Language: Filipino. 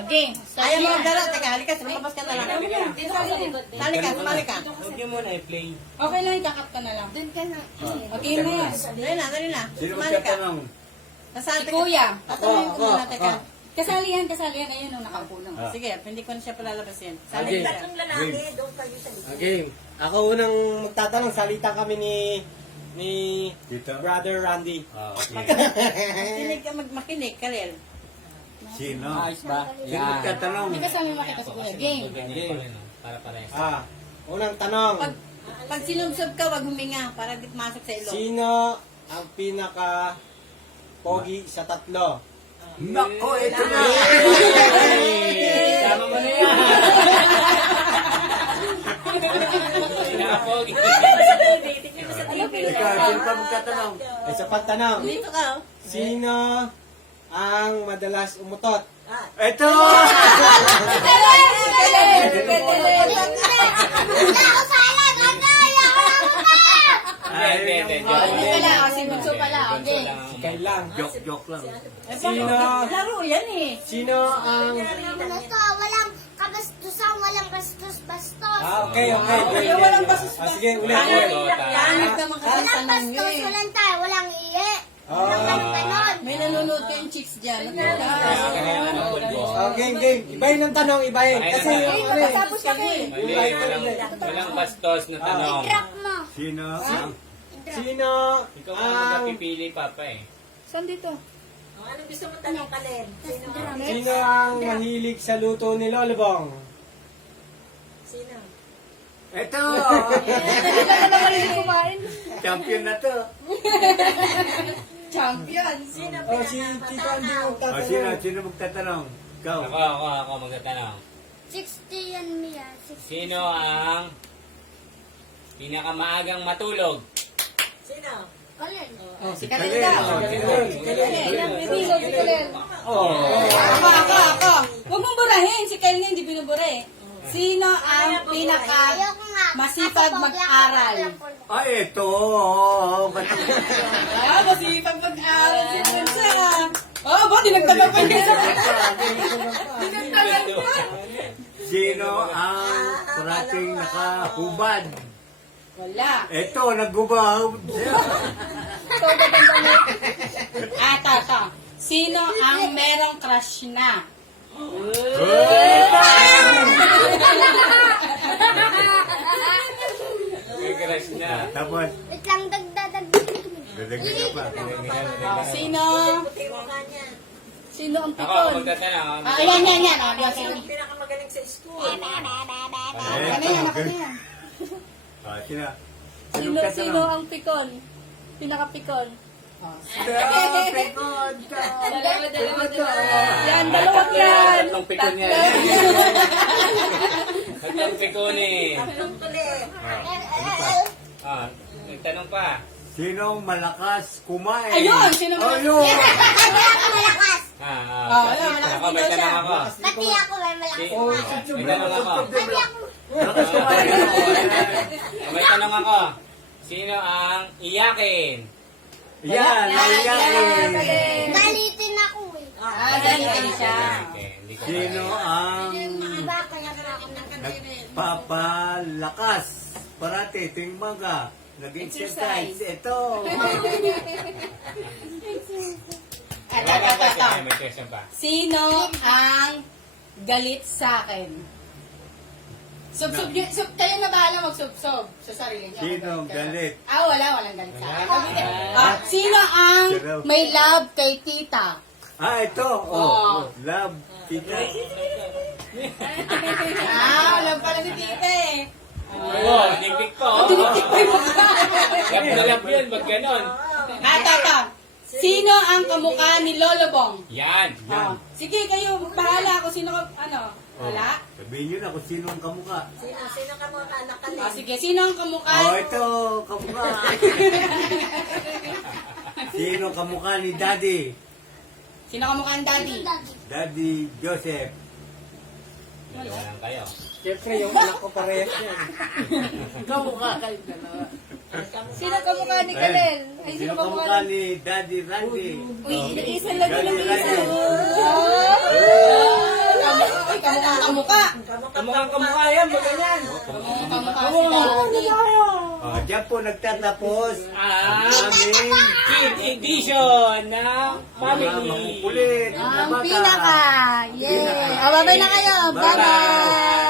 Okay. Ayaw mo magdala. Teka, halika. Lumabas ka na lang. Dito ka ulit. Sumali ka. Huwag niyo muna i-play. Okay lang, ikakat ka na lang. Doon ka na. Okay na. Dali na. Sino Sumali ka. magtatanong? Nasali Si ka. Kuya. Tatanungin ko muna. Teka. Kasalihan. Ayun, nung nakaupo lang. Sige, hindi ko na siya palalabas yan. Sali Okay. ka. Okay. Ako unang magtatanong. Salita kami ni Dito? Brother Randy. Okay. Makinig ka, makinig, Kalel. Sino? Ayos ba? Sino magtatanong? Hindi kasama makita si Kuya. Game. Unang tanong. Pag sinubsob ka, wag huminga para di pumasok sa ilong. Sino ang pinaka pogi sa tatlo? Nako, ito na! Tama mo na yan. Pinakapogi. Ikaw, sino pa magtatanong? Isa pang tanong. Dito ka, oh. Sino ang madalas umutot? Ito! Hindi. Hindi pala. Si Bunso pala. Okay. Kay lang. Joke lang. Sino? Laro yan eh. Sino ang... Walang kabastusan, walang bastos-bastos. Okay. Walang bastos. Sige, ulit. Kaanit naman kasi Walang sa tanong nyo bastos, eh. walang tayo, walang iye. Oh. Ganon. May nanonood kayong chicks dyan. Game. Ibahin ang tanong, ibahin. Kasi yung ano eh. Tapos kami. Walang bastos na tanong. Drop mo. Sino? Sino Ikaw ang ang... magpipili, Papa eh. Saan dito? Sino ang mahilig sa luto ni Lolobong? Ito! Kumain. Champion na to. Champion. Oh, si Tita hindi mo O, sino tatanong. magtatanong? Ikaw. Ako magtatanong. 60 yan, Mia. 60. Sino ang pinakamaagang matulog? Kalin. Oh, si Kalel. Kalel daw. Ako. Huwag mong burahin. Si Kyle nga hindi binubura eh. Sino ang pinaka Ayoko nga. masipag mag-aral? Ay, ito. Masipag mag-aral si Bunso ah. Ba? Dinagdagan pa niya. Dinagdagan pa. Sino ang parating nakahubad? Wala. Ito, naghubad. Ata. Sino ang merong crush na? May crush na. Tapos, Wait lang, dagdadag. dadagdagan pa. Sino? Sino ang Ako pikon? magtatanong. Yan. Sino? Sino? Sino ang pikon? Pinaka-pikon? Yan, dalawang yan. Tatlong pikon yan. Tatlong pikon eh. Nagtanong pa. Sinong malakas kumain? Ayun! Sino ang Ayun! Malakas. Ako may tanong ako. Pati ako may malakas. May tanong ako. Pati ako. Malakas kumain. May tanong ako. Sino ang iyakin? Yan, yan. Galitin ako eh. Ganyan siya. Okay, hindi ko Sino ang Iba kaya ako nagpapalakas? Parati, tuwing maga. Nag-exercise. Ito. May question pa. Sino ang galit sa akin? Kayo na bahala magsubsob sa sarili niyo. Sino ang galit? Walang galit sa akin. Sino ang may love kay tita? Ito. Oh. Love. Tita. Alam pala ni tita eh. Oo, dinikdik pa oh. Tinitik pa yung mukha. Lap na lap yun, ba't ganon? Sino ang kamukha ni Lolobong? Yan. Sige, kayo, bahala kung sino ka, wala? Sabihin nyo na kung sino ang kamukha. Sige, sino ang kamukha? Ito. Kamukha. Sino kamukha ni Daddy? Sino kamukha ni Daddy? Daddy Joseph. Dalawa lang kayo. Siyempre, yung anak ko parehas yan. Sino kamukha ni Kalel? Ay, Sino kamukha ni Daddy Randy? Uy, isa lang Daddy yung isa. Randy. Tama kamukha. Kamukha yan, maganyan. Kamukha si Daddy. Oh, diyan po nagtatapos Ah, aming Kid Edition ng Family. kulit. Ang pinaka. Yay! O, babay na kayo. Bye-bye!